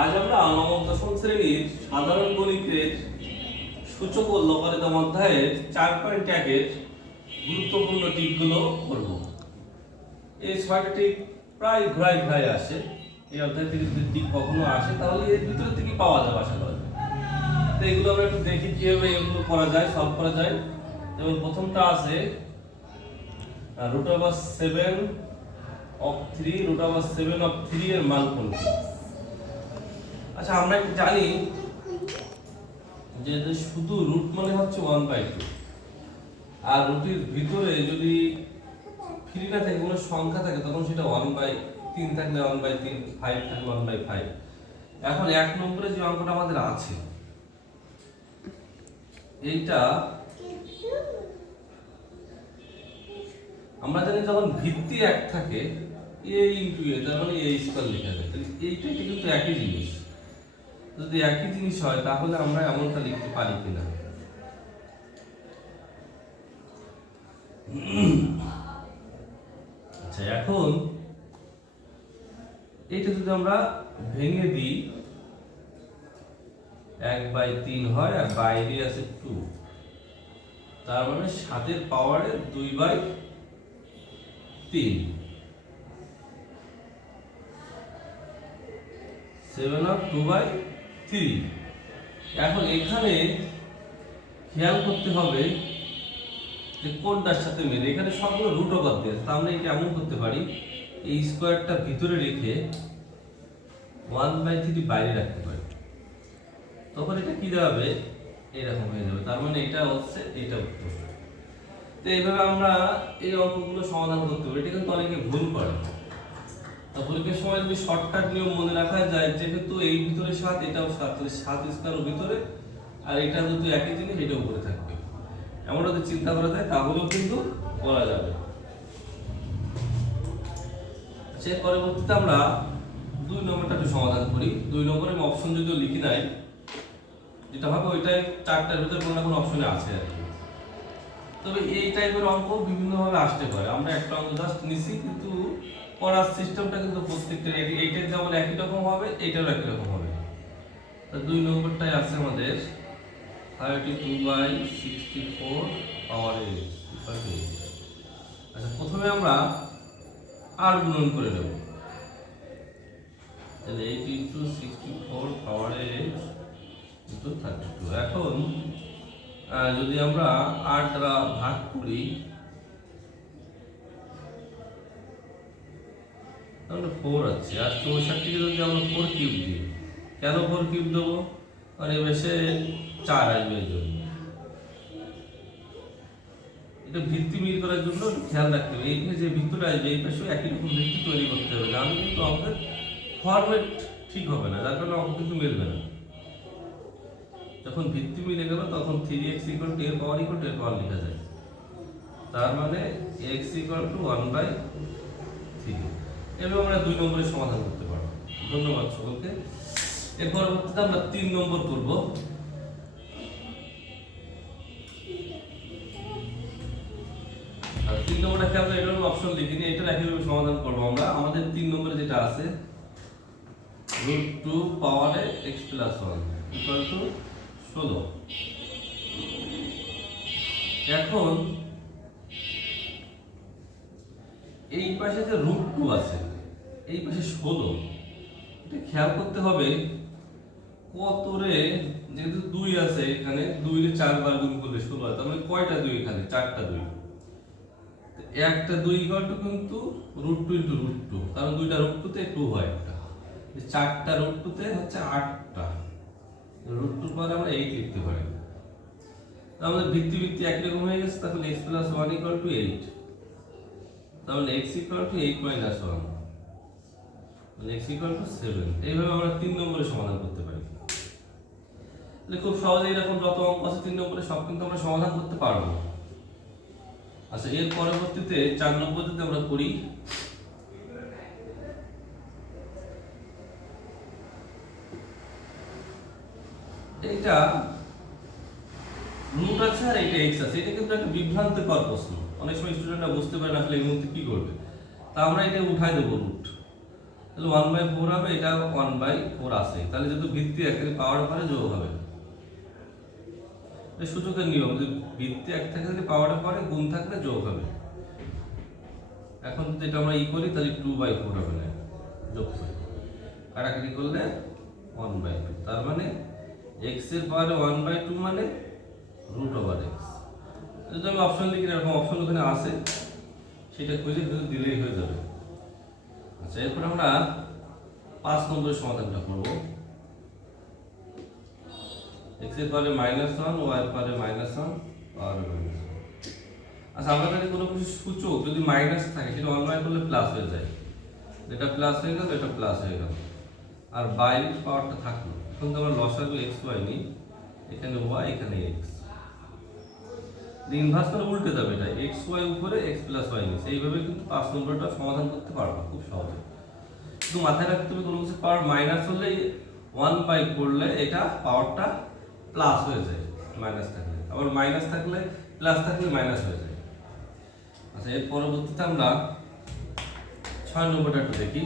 আজ আমরা নবম দশম শ্রেণীর সাধারণ গণিতের সূচক ও লগারিদম অধ্যায়ের 4.1 এর গুরুত্বপূর্ণ টিপগুলো করব। এই 6টা টিপ প্রায় ঘুরাই ঘুরাই আসে। এই অধ্যায় থেকে যদি টিপ কখনো আসে তাহলে এর ভিতর থেকে পাওয়া যাবে আশা করা যায়। তো এগুলো আমরা একটু দেখি কিভাবে এগুলো করা যায়, সলভ করা যায়। যেমন প্রথমটা আছে √7 of 3 √7 of 3 এর মান কোনটি? আচ্ছা, আমরা একটু জানি যে শুধু রুট মানে হচ্ছে 1/2, আর রুটের ভিতরে যদি ফ্রি না থাকে কোনো সংখ্যা থাকে তখন সেটা 1/3 থাকলে 1/3, 5 থাকলে 1/5। এখন 1 নম্বরে যে অঙ্কটা আমাদের আছে এইটা আমরা জানি যখন ভিত্তি 1 থাকে a * a, তার মানে a² লেখা যায়। তাহলে এইটা কিন্তু একই জিনিস। যদি একই জিনিস হয় তাহলে আমরা এমনটা লিখতে পারি কিনা। আচ্ছা, এখন এটা যদি আমরা ভেঙে দিই 1/3 হয় আর বাইরে আছে 2, তার মানে 7 এর পাওয়ারে 2/3 7 of 2/3। এখন এখানে খেয়াল করতে হবে যে কোনটার সাথে মিলে। এখানে সবগুলো রুট ওভার দিয়ে আছে, আমরা এটা এমন করতে পারি এই স্কোয়ারটা ভিতরে রেখে 1/3 বাইরে রাখতে পারি, তখন এটা কি দাঁড়াবে, এরকম হয়ে যাবে। তার মানে এটা হচ্ছে এটা উত্তর। তো এইভাবে আমরা এই অঙ্কগুলো সমাধান করতে পারি। এটা কিন্তু অনেকে ভুল করে। তো পরীক্ষার সময় যদি শর্টকাট নিয়ম মনে রাখা যায়, যেহেতু এই ভিতরে 7, এটাও 7, তাহলে 7 স্কয়ার ভিতরে, আর এটা যদি একই জিনিস এটা উপরে থাকবে, এমনটা যদি চিন্তা করা যায় তাহলেও কিন্তু করা যাবে। আচ্ছা, পরবর্তীতে আমরা 2 নম্বরটা একটু সমাধান করি। 2 নম্বরে আমি অপশন যদিও লিখি নাই, যেটা হবে ওইটাই 4টার ভিতরে কোনো না কোনো অপশনে আছে আর কি। তবে এই টাইপের অঙ্ক বিভিন্নভাবে আসতে পারে। আমরা একটা অঙ্ক জাস্ট নিছি, কিন্তু করার সিস্টেমটা কিন্তু প্রত্যেকটা এইটার যেমন একই রকম হবে, এইটারও একই রকম হবে। তো 2 নম্বরটাই আছে আমাদের 32/64 পাওয়ার 8। আচ্ছা, প্রথমে আমরা আর গুণন করে নেব। তাহলে 8 * 64 পাওয়ার 8 * 32। এখন যদি আমরা 8 দ্বারা ভাগ করি তাহলে 4 আছে। আর 64 কে যদি আমরা 4 কিউব দিই, কেন 4 কিউব দেবো? কারণ এই পাশে 4 আসবে, এই জন্য। এটা ভিত্তি মিল করার জন্য খেয়াল রাখতে হবে। এই যে ভিত্তিটা আসবে এই পাশে একই রকম ভিত্তি তৈরি করতে হবে, না হলে কিন্তু অঙ্কের ফরম্যাট ঠিক হবে না, যার কারণে অঙ্ক কিন্তু মিলবে না। যখন ভিত্তি মিলে গেল তখন 3x = a পাওয়ার = a পাওয়ার লেখা যায়। তার মানে x = 1/3। এভাবে আমরা 2 নম্বরের সমাধান করতে পারবো। ধন্যবাদ সকলকে। এর পরবর্তীতে আমরা 3 নম্বর করব। আর 3 নম্বরটা কি আমরা এটার অপশন লিখিনি, এটা একইভাবে সমাধান করব আমরা। আমাদের 3 নম্বরে যেটা আছে √2 পাওয়ারে x + 1 = 16। এখন এই পাশে যে √2 আছে, এই পাশে 16, এটা খেয়াল করতে হবে কত রে, যেহেতু 2 আছে এখানে, 2 রে 4 বার গুণ করলে 16 হয়, তার মানে কয়টা 2 এখানে? 4টা 2। একটা 2 = কিন্তু √2 * √2, কারণ 2টা √2 তে 2 হয় একটা। 4টা √2 তে হচ্ছে 8টা, √2 পরে আমরা 8 লিখতে পারি। আমাদের ভিত্তি একই রকম হয়ে গেছে, তাহলে x + 1 = 8, তাহলে x = 8 - 1, মানে x = 7। এইভাবে আমরা 3 নম্বরে সমাধান করতে পারি। তাহলে খুব সহজে এরকম যত অঙ্ক আছে 3 নম্বরে সব কিন্তু আমরা সমাধান করতে পারবো। আচ্ছা, এর পরবর্তীতে 4 নম্বর যদি আমরা করি, এইটা রুট আছে আর এটা x আছে। এটা কিন্তু একটা বিভ্রান্তিকর প্রশ্ন। অনেক সময় স্টুডেন্টরা বুঝতে পারে না আসলে এই মুহূর্তে কি করবে। তা আমরা এটা উঠাই দেব রুট। তাহলে 1/4 হবে, এটা 1/4 আছে, তাহলে যেহেতু ভিত্তি এক থেকে পাওয়ারের পরে যোগ হবে। এই সূচকের নিয়ম যে ভিত্তি এক থেকে যদি পাওয়ারের পরে গুণ থাকলে যোগ হবে। এখন যদি এটা আমরা করি তাহলে 2/4 হবে না, যোগ করি কাটাকাটি করলে 1/2, তার মানে x এর পাওয়ারে 1/2 মানে √x। যদি আমি অপশন লিখি, এরকম অপশন ওখানে আছে, সেটা খুঁজে দিলেই হয়ে যাবে। আচ্ছা, এরপর আমরা 5 নম্বরের সমাধানটা করব। x এর পাওয়ারে -1, y এর পাওয়ারে -1, পাওয়ারে -1। আচ্ছা, আমরা যদি কোনো কিছু সূচক যদি মাইনাস থাকে সেটা অনলাইন করলে প্লাস হয়ে যায়, এটা প্লাস হয়ে গেল, এটা প্লাস হয়ে গেল, আর বাইরের পাওয়ারটা থাকলো। এখন তো আমরা লসাগু x y নিই, এখানে y এখানে x, ইনভার্স করে উল্টে যাবে, এটা x y উপরে x প্লাস y নিচে, এইভাবে কিন্তু 5 নম্বরটা সমাধান করতে পারবো খুব সহজে। কিন্তু মাথায় রাখতে হবে কোনো কিছু পাওয়ার মাইনাস হলে 1/, করলে এটা পাওয়ারটা প্লাস হয়ে যায় মাইনাস থাকলে, আবার মাইনাস থাকলে প্লাস থাকলে মাইনাস হয়ে যায়। আচ্ছা, এর পরবর্তীতে আমরা 6 নম্বরটা একটু দেখি।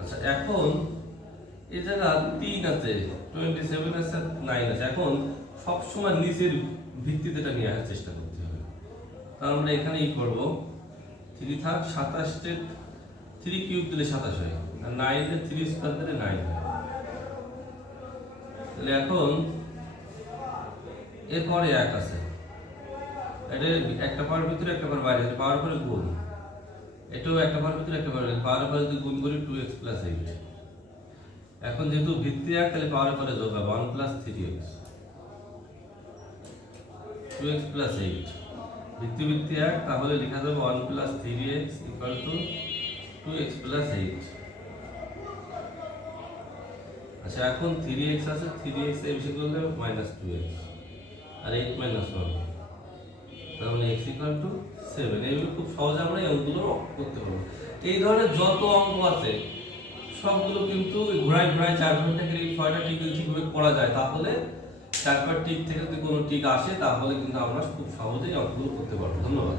আচ্ছা, এখন এই জায়গা 3 আছে, 27 আছে, 9 আছে, এখন সবসময় নিচের ভিত্তিতে এটা নিয়ে আসার চেষ্টা করতে হবে। তার আমরা এখানে করব 3 থাক, 27 3 কিউব দিলে 27 হয়, আর 9 এর 3 স্কয়ার দিলে 9 হয়। তাহলে এখন এরপরে 1 আছে, এটা একটা পাওয়ার ভিতরে একটা পাওয়ার বাইরে আছে, পাওয়ার পরে গুণ, এটাও একটা পাওয়ার ভিতরে একটা পাওয়ার, পাওয়ার পরে যদি গুণ করি 2x + 8। এখন যেহেতু ভিত্তি 1, তাহলে পাওয়ার পরে যোগ হবে 1 + 3x, 2x + 8। ভিত্তি 1, তাহলে লেখা যাবে 1 + 3x = 2x + 8। আচ্ছা, এখন 3x আছে, 3x এর বেশি করলে -2x, আর 8 - 1, তাহলে x = 7। এইভাবে খুব সহজে আমরা এই অঙ্কগুলো করতে পারবো। এই ধরনের যত অঙ্ক আছে সবগুলো কিন্তু ঘোড়ায় ঘোড়ায় 4 ঘন্টা করে এই 6টা টিক যদি ঠিকভাবে করা যায়, তাহলে 4টা টিক থেকে যদি কোনো টিক আসে তাহলে কিন্তু আমরা খুব সহজেই অঙ্কগুলো করতে পারবো। ধন্যবাদ।